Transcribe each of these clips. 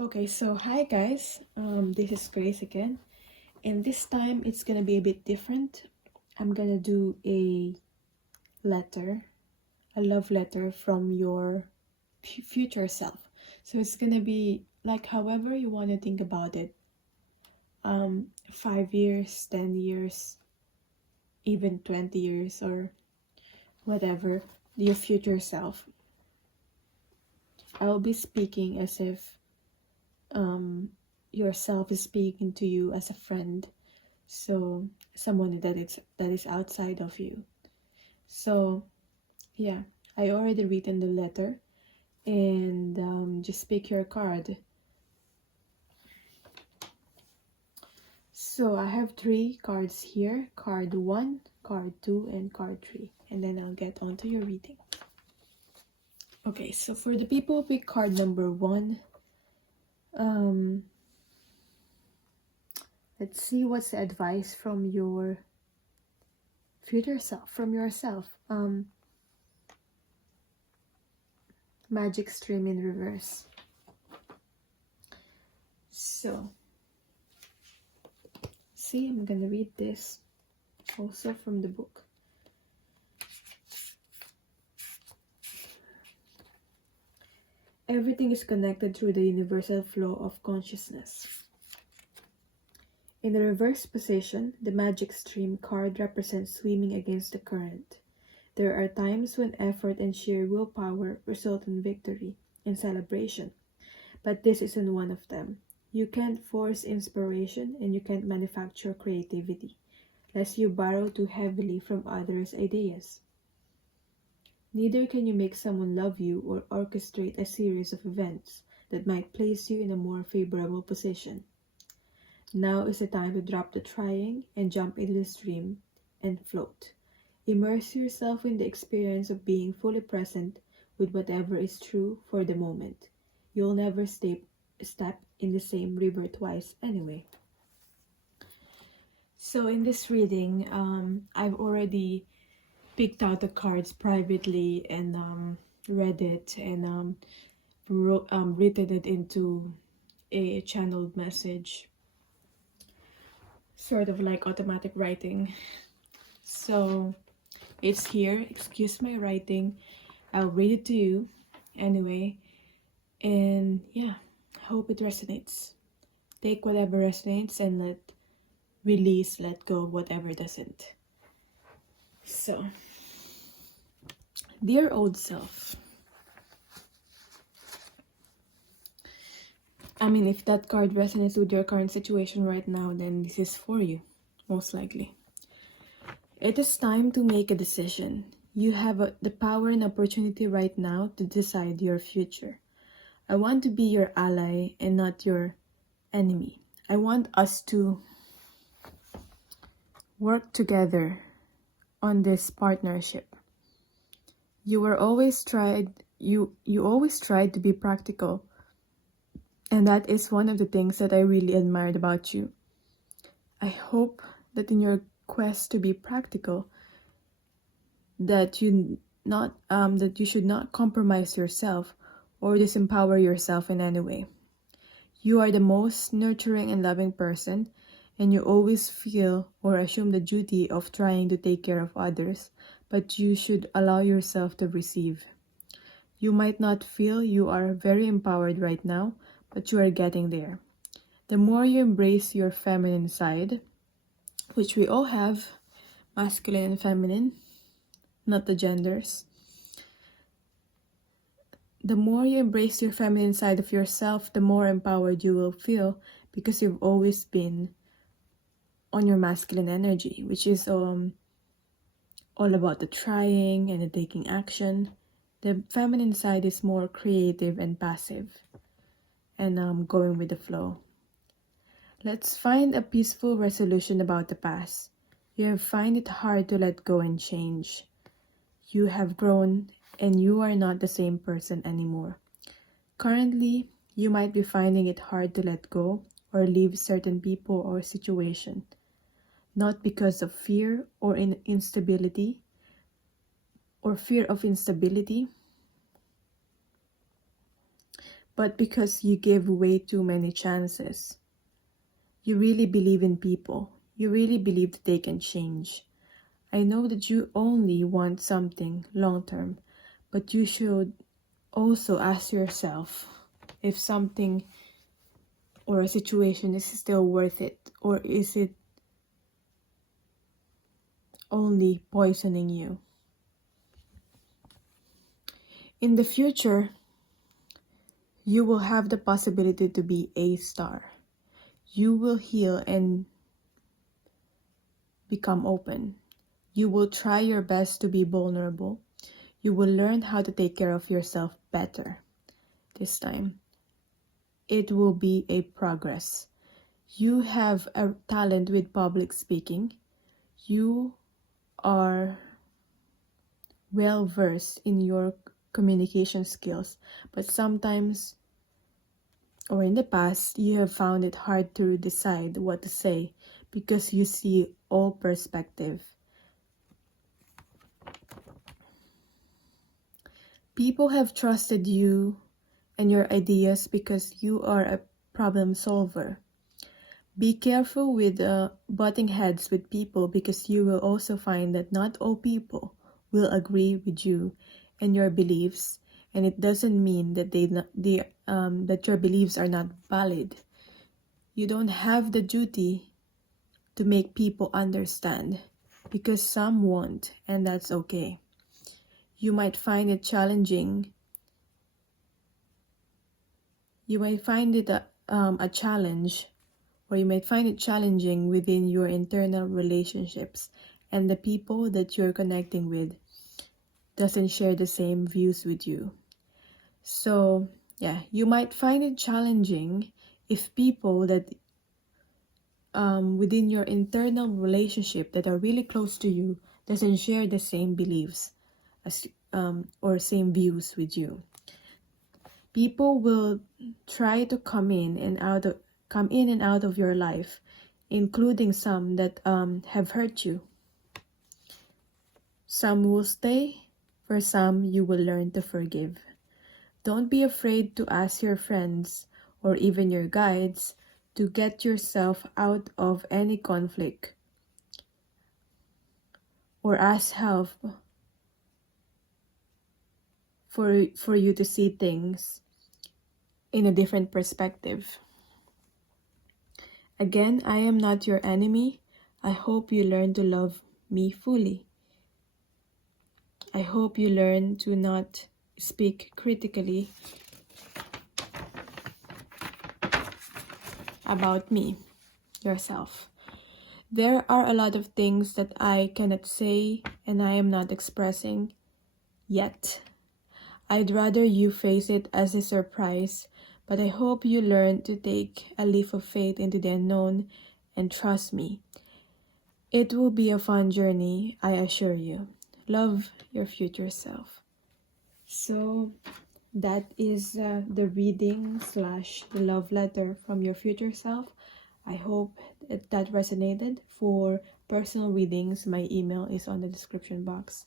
Okay, so hi guys, this is Grace again, and this time it's gonna be a bit different. I'm gonna do letter, a love letter from your future self. So it's gonna be like however you want to think about it. 5 years, 10 years, even 20 years, or whatever your future self. I'll be speaking as if yourself is speaking to you as a friend, so someone that is outside of you. So yeah, I already written the letter, and just pick your card. So I have 3 cards here: card 1, card 2, and card 3, and then I'll get on to your reading. Okay, so for the people who pick card number 1, let's see what's the advice from your future self, from yourself. Magic stream in reverse. So see, I'm gonna read this also from the book. Everything is connected through the universal flow of consciousness. In the reverse position, the magic stream card represents swimming against the current. There are times when effort and sheer willpower result in victory and celebration, but this isn't one of them. You can't force inspiration and you can't manufacture creativity, lest you borrow too heavily from others' ideas. Neither can you make someone love you or orchestrate a series of events that might place you in a more favorable position. Now is the time to drop the trying and jump into the stream and float. Immerse yourself in the experience of being fully present with whatever is true for the moment. You'll never step in the same river twice anyway. So in this reading, I've already picked out the cards privately and read it and written it into a channeled message, sort of like automatic writing. So it's here. Excuse my writing. I'll read it to you anyway. And yeah, hope it resonates. Take whatever resonates and let go of whatever doesn't. So, dear old self. I mean, if that card resonates with your current situation right now, then this is for you, most likely. It is time to make a decision. You have the power and opportunity right now to decide your future. I want to be your ally and not your enemy. I want us to work together on this partnership. You always tried to be practical, and that is one of the things that I really admired about you. I hope that in your quest to be practical, that you should not compromise yourself or disempower yourself in any way. You are the most nurturing and loving person, and you always feel or assume the duty of trying to take care of others, but you should allow yourself to receive. You might not feel you are very empowered right now, but you are getting there. The more you embrace your feminine side, which we all have, masculine and feminine, not the genders. The more you embrace your feminine side of yourself, the more empowered you will feel, because you've always been on your masculine energy, which is all about the trying and the taking action. The feminine side is more creative and passive and going with the flow. Let's find a peaceful resolution about the past. You find it hard to let go and change. You have grown and you are not the same person anymore. Currently, you might be finding it hard to let go or leave certain people or situation, not because of fear or instability or fear of instability, but because you give way too many chances. You really believe in people. You really believe that they can change. I know that you only want something long term, but you should also ask yourself if something or a situation is still worth it, or is it only poisoning you. In the future, you will have the possibility to be a star. You will heal and become open. You will try your best to be vulnerable. You will learn how to take care of yourself better this time. It will be a progress. You have a talent with public speaking. You are well versed in your communication skills, but sometimes or in the past you have found it hard to decide what to say because you see all perspective. People have trusted you and your ideas because you are a problem solver. Be careful with butting heads with people because you will also find that not all people will agree with you and your beliefs, and it doesn't mean that that your beliefs are not valid. You don't have the duty to make people understand because some won't, and that's okay. You might find it challenging. You might find it a challenge, or you might find it challenging within your internal relationships, and the people that you're connecting with doesn't share the same views with you. So, yeah, you might find it challenging if people that within your internal relationship that are really close to you doesn't share the same beliefs as or same views with you. People will try to come in and out of your life, including some that have hurt you. Some will stay, for some you will learn to forgive. Don't be afraid to ask your friends or even your guides to get yourself out of any conflict, or ask help for you to see things in a different perspective. Again, I am not your enemy. I hope you learn to love me fully. I hope you learn to not speak critically about me, yourself. There are a lot of things that I cannot say and I am not expressing yet. I'd rather you face it as a surprise, but I hope you learn to take a leap of faith into the unknown and trust me. It will be a fun journey, I assure you. Love, your future self. So that is the reading / the love letter from your future self. I hope that resonated. For personal readings, my email is on the description box.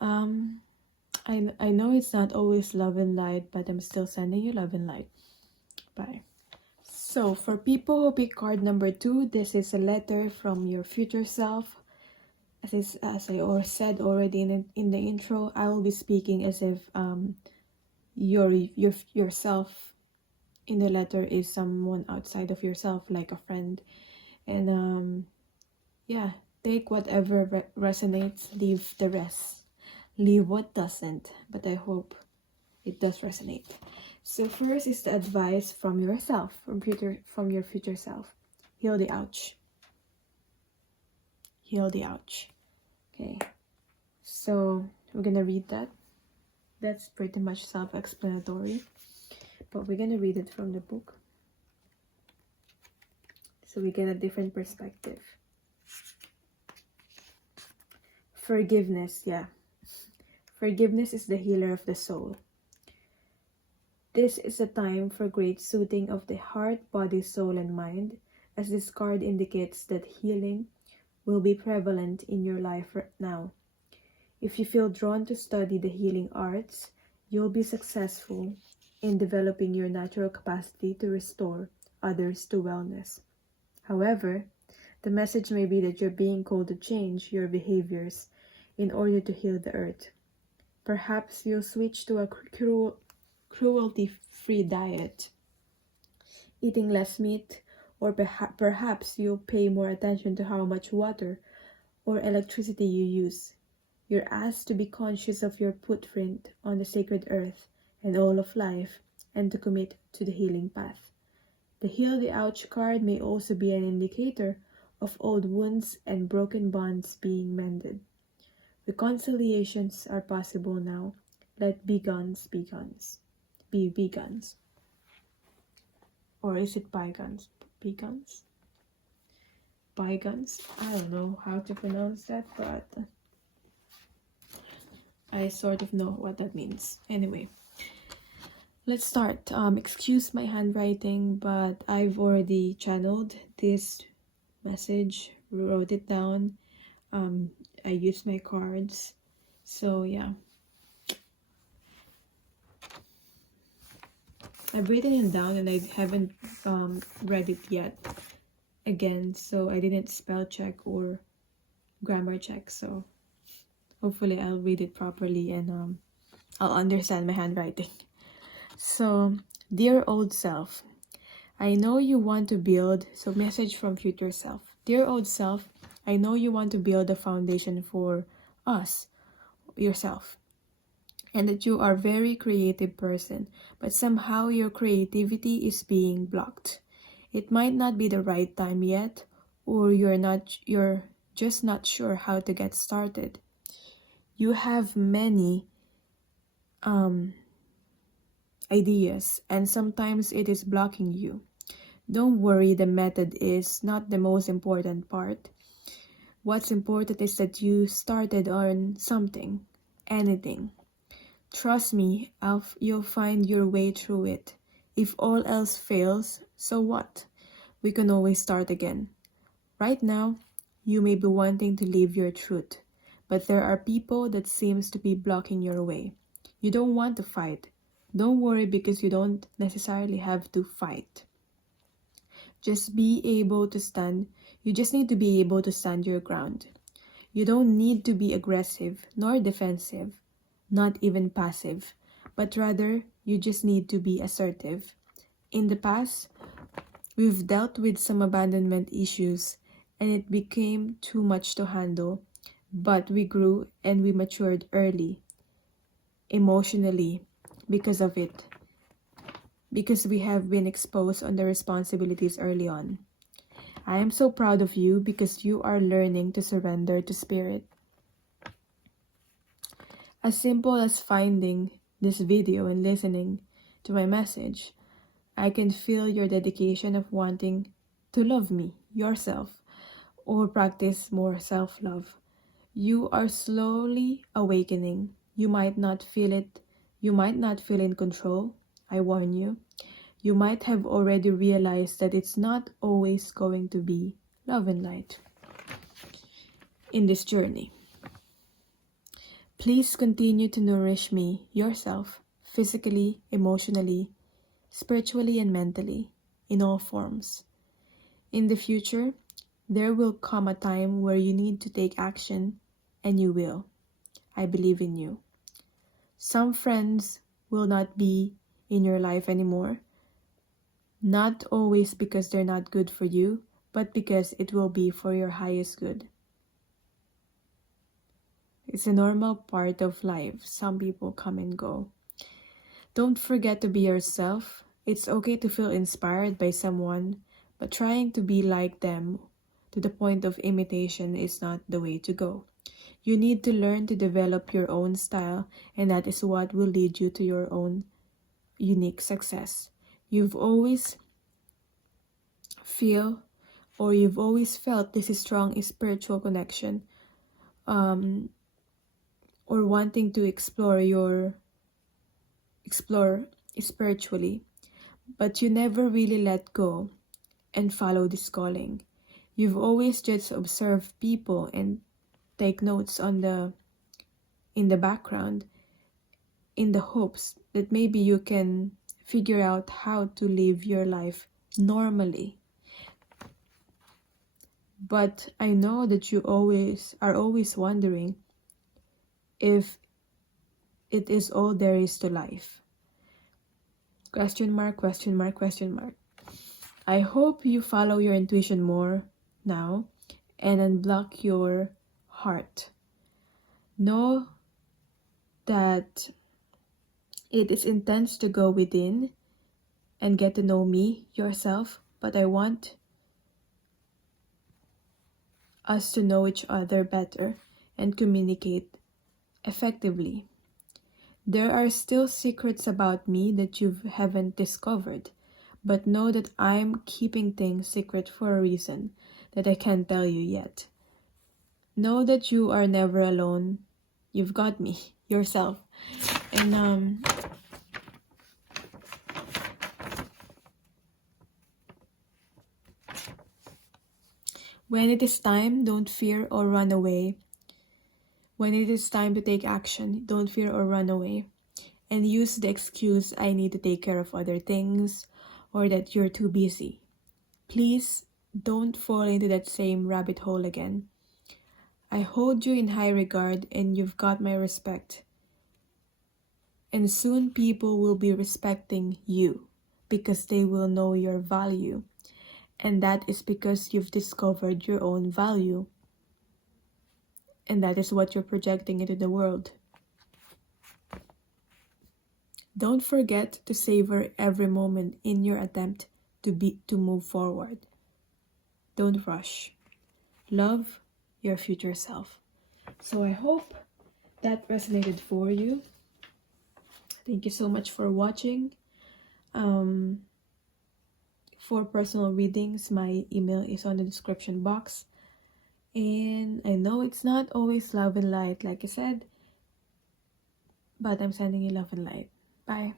I know it's not always love and light, but I'm still sending you love and light. Bye. So for people who pick card number 2, this is a letter from your future self. As I said already in the intro, I will be speaking as if yourself in the letter is someone outside of yourself, like a friend. And take whatever resonates, leave the rest. Leave what doesn't, but I hope it does resonate. So first is the advice from yourself, from your future self. Heal the ouch. Heal the ouch. Okay, so we're gonna read that. That's pretty much self-explanatory, but we're gonna read it from the book so we get a different perspective. Forgiveness, yeah. Forgiveness is the healer of the soul. This is a time for great soothing of the heart, body, soul, and mind, as this card indicates that healing will be prevalent in your life right now. If you feel drawn to study the healing arts, you'll be successful in developing your natural capacity to restore others to wellness. However, the message may be that you're being called to change your behaviors in order to heal the earth. Perhaps you'll switch to a cruelty-free diet, eating less meat, or perhaps you'll pay more attention to how much water or electricity you use. You're asked to be conscious of your footprint on the sacred earth and all of life, and to commit to the healing path. The Heal the Ouch card may also be an indicator of old wounds and broken bonds being mended. Reconciliations are possible now. Let bygones be guns. Be bygones. Or is it bygones? Bygones? Bygones? I don't know how to pronounce that, but I sort of know what that means. Anyway, let's start. Excuse my handwriting, but I've already channeled this message, wrote it down. I used my cards. So yeah. I've written it down and I haven't read it yet again, so I didn't spell check or grammar check, so hopefully I'll read it properly and I'll understand my handwriting. So, dear old self, I know you want to build, so message from future self. Dear old self, I know you want to build a foundation for us, yourself, and that you are a very creative person, but somehow your creativity is being blocked. It might not be the right time yet, or you're just not sure how to get started. You have many ideas, and sometimes it is blocking you. Don't worry, the method is not the most important part. What's important is that you started on something, anything. Trust me, you'll find your way through it. If all else fails, so what? We can always start again. Right now, you may be wanting to live your truth, but there are people that seems to be blocking your way. You don't want to fight. Don't worry, because you don't necessarily have to fight. You just need to be able to stand your ground. You don't need to be aggressive nor defensive, not even passive, but rather you just need to be assertive. In the past, we've dealt with some abandonment issues and it became too much to handle, but we grew and we matured early, emotionally, because of it. Because we have been exposed on the responsibilities early on. I am so proud of you because you are learning to surrender to spirit. As simple as finding this video and listening to my message, I can feel your dedication of wanting to love me, yourself, or practice more self-love. You are slowly awakening. You might not feel it. You might not feel in control. I warn you. You might have already realized that it's not always going to be love and light in this journey. Please continue to nourish me, yourself, physically, emotionally, spiritually, and mentally, in all forms. In the future, there will come a time where you need to take action, and you will. I believe in you. Some friends will not be in your life anymore, not always because they're not good for you, but because it will be for your highest good. It's a normal part of life. Some people come and go. Don't forget to be yourself. It's okay to feel inspired by someone, but trying to be like them to the point of imitation is not the way to go. You need to learn to develop your own style, and that is what will lead you to your own unique success. You've always felt this strong spiritual connection, or wanting to explore spiritually, but you never really let go and follow this calling. You've always just observed people and take notes in the background, in the hopes that maybe you can figure out how to live your life normally. But I know that you are always wondering if it is all there is to life. Question mark, question mark, question mark. I hope you follow your intuition more now and unblock your heart. Know that it is intense to go within and get to know me, yourself, but I want us to know each other better and communicate effectively. There are still secrets about me that you haven't discovered, but know that I'm keeping things secret for a reason that I can't tell you yet. Know that you are never alone. You've got me, yourself. And when it is time, don't fear or run away. When it is time to take action, don't fear or run away. And use the excuse, I need to take care of other things, or that you're too busy. Please don't fall into that same rabbit hole again. I hold you in high regard and you've got my respect. And soon people will be respecting you because they will know your value. And that is because you've discovered your own value. And that is what you're projecting into the world. Don't forget to savor every moment in your attempt to move forward. Don't rush. Love your future self. So I hope that resonated for you. Thank you so much for watching. For personal readings, my email is on the description box. And I know it's not always love and light, like I said, but I'm sending you love and light. Bye.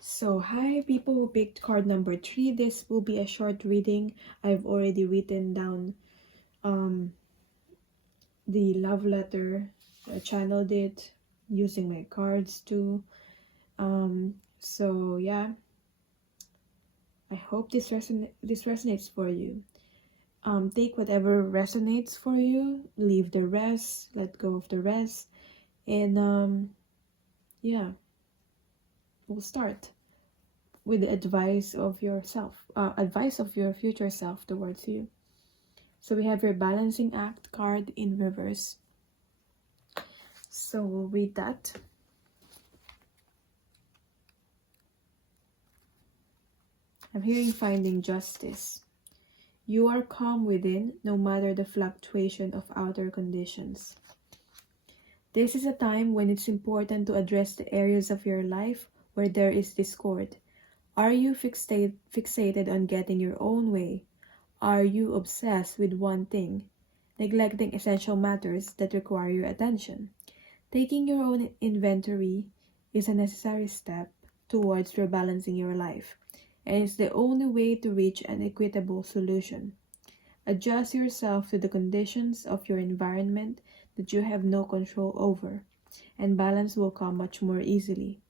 So, hi people who picked card number 3. This will be a short reading. I've already written down the love letter. I channeled it using my cards too. So yeah, I hope this resonates for you. Take whatever resonates for you, leave the rest, let go of the rest, and yeah, we'll start with the advice of yourself, advice of your future self towards you. So we have your balancing act card in reverse. So we'll read that. I'm hearing finding justice. You are calm within, no matter the fluctuation of outer conditions. This is a time when it's important to address the areas of your life where there is discord. Are you fixated on getting your own way? Are you obsessed with one thing, neglecting essential matters that require your attention? Taking your own inventory is a necessary step towards rebalancing your life, and it's the only way to reach an equitable solution. Adjust yourself to the conditions of your environment that you have no control over, and balance will come much more easily.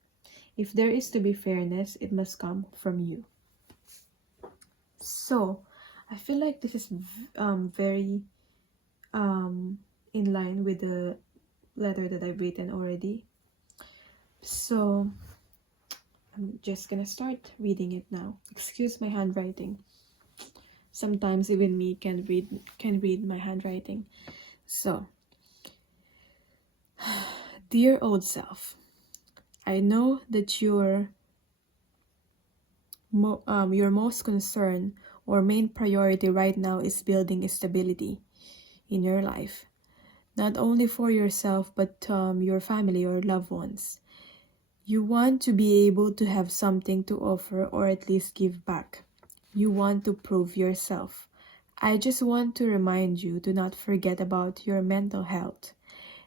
If there is to be fairness, it must come from you. So, I feel like this is very in line with the letter that I've written already. So, I'm just gonna start reading it now. Excuse my handwriting. Sometimes even me can read my handwriting. So, dear old self, I know that your most concern or main priority right now is building stability in your life, not only for yourself but your family or loved ones. You want to be able to have something to offer or at least give back. You want to prove yourself. I just want to remind you to not forget about your mental health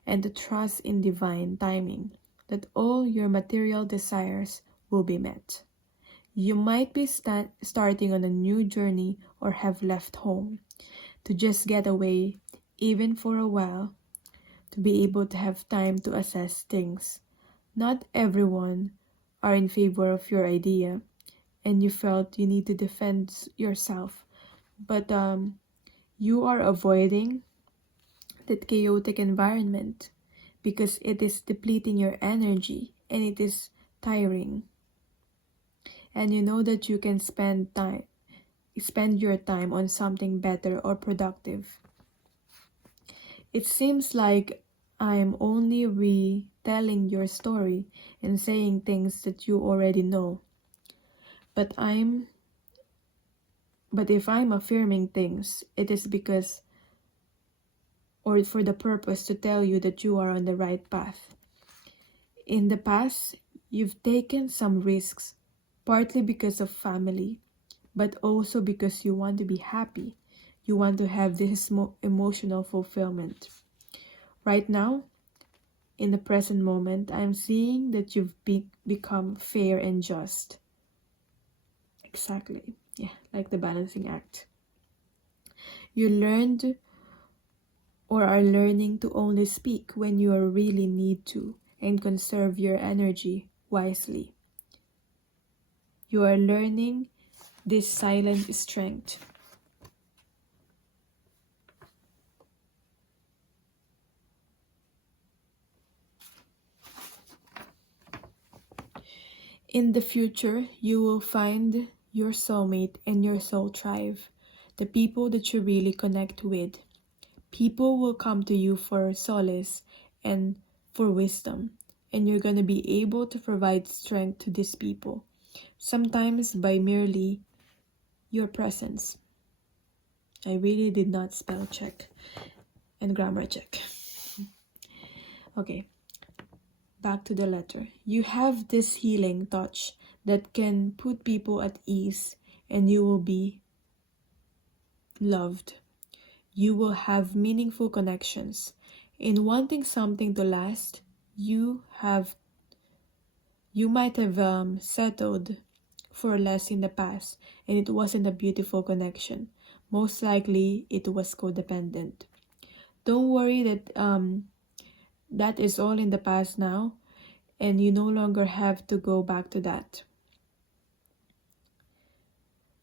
and to trust in divine timing that all your material desires will be met. You might be starting on a new journey or have left home to just get away, even for a while, to be able to have time to assess things. Not everyone are in favor of your idea, and you felt you need to defend yourself, but you are avoiding that chaotic environment because it is depleting your energy and it is tiring. And you know that you can spend your time on something better or productive. It seems like I'm only retelling your story and saying things that you already know. But if I'm affirming things, it is because or for the purpose to tell you that you are on the right path. In the past, you've taken some risks, partly because of family, but also because you want to be happy. You want to have this emotional fulfillment. Right now, in the present moment, I'm seeing that you've become fair and just. Exactly. Yeah, like the balancing act. You learned or are learning to only speak when you really need to and conserve your energy wisely. You are learning this silent strength. In the future, you will find your soulmate and your soul tribe, the people that you really connect with. People will come to you for solace and for wisdom, and you're going to be able to provide strength to these people, sometimes by merely your presence. I really did not spell check and grammar check. Okay, back to the letter. You have this healing touch that can put people at ease, and you will be loved. You will have meaningful connections. In wanting something to last, you might have settled for less in the past, and it wasn't a beautiful connection. Most likely, it was codependent. Don't worry that that is all in the past now, and you no longer have to go back to that.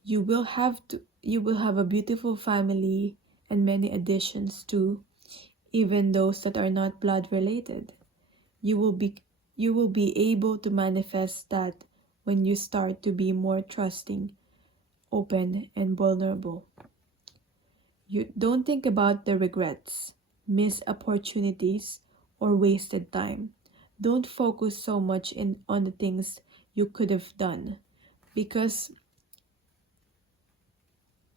You will have a beautiful family and many additions too, even those that are not blood related. You will be able to manifest that when you start to be more trusting, open, and vulnerable. You don't think about the regrets, missed opportunities, or wasted time. Don't focus so much on the things you could have done, because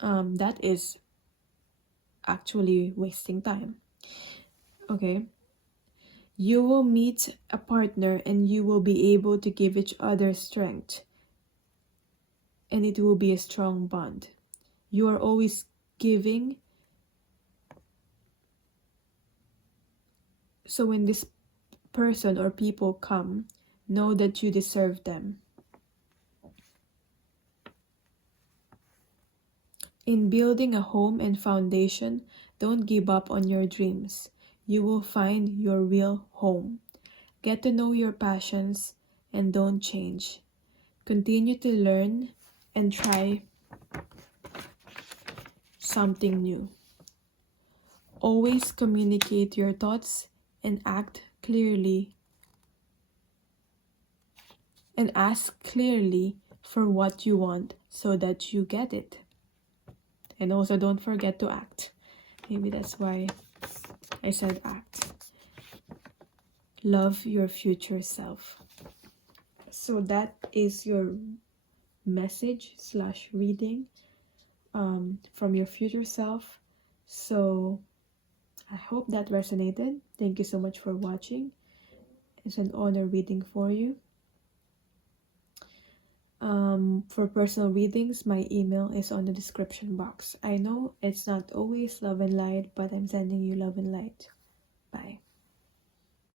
that is actually wasting time. Okay? You will meet a partner and you will be able to give each other strength, and it will be a strong bond. You are always giving, so when this person or people come, know that you deserve them. In building a home and foundation, don't give up on your dreams. You will find your real home. Get to know your passions and don't change. Continue to learn and try something new. Always communicate your thoughts and act clearly and ask clearly for what you want so that you get it. And also don't forget to act. Maybe that's why I said act. Love your future self. So that is your message / reading from your future self. So I hope that resonated. Thank you so much for watching. It's an honor reading for you. For personal readings, my email is on the description box. I know it's not always love and light, but I'm sending you love and light. Bye.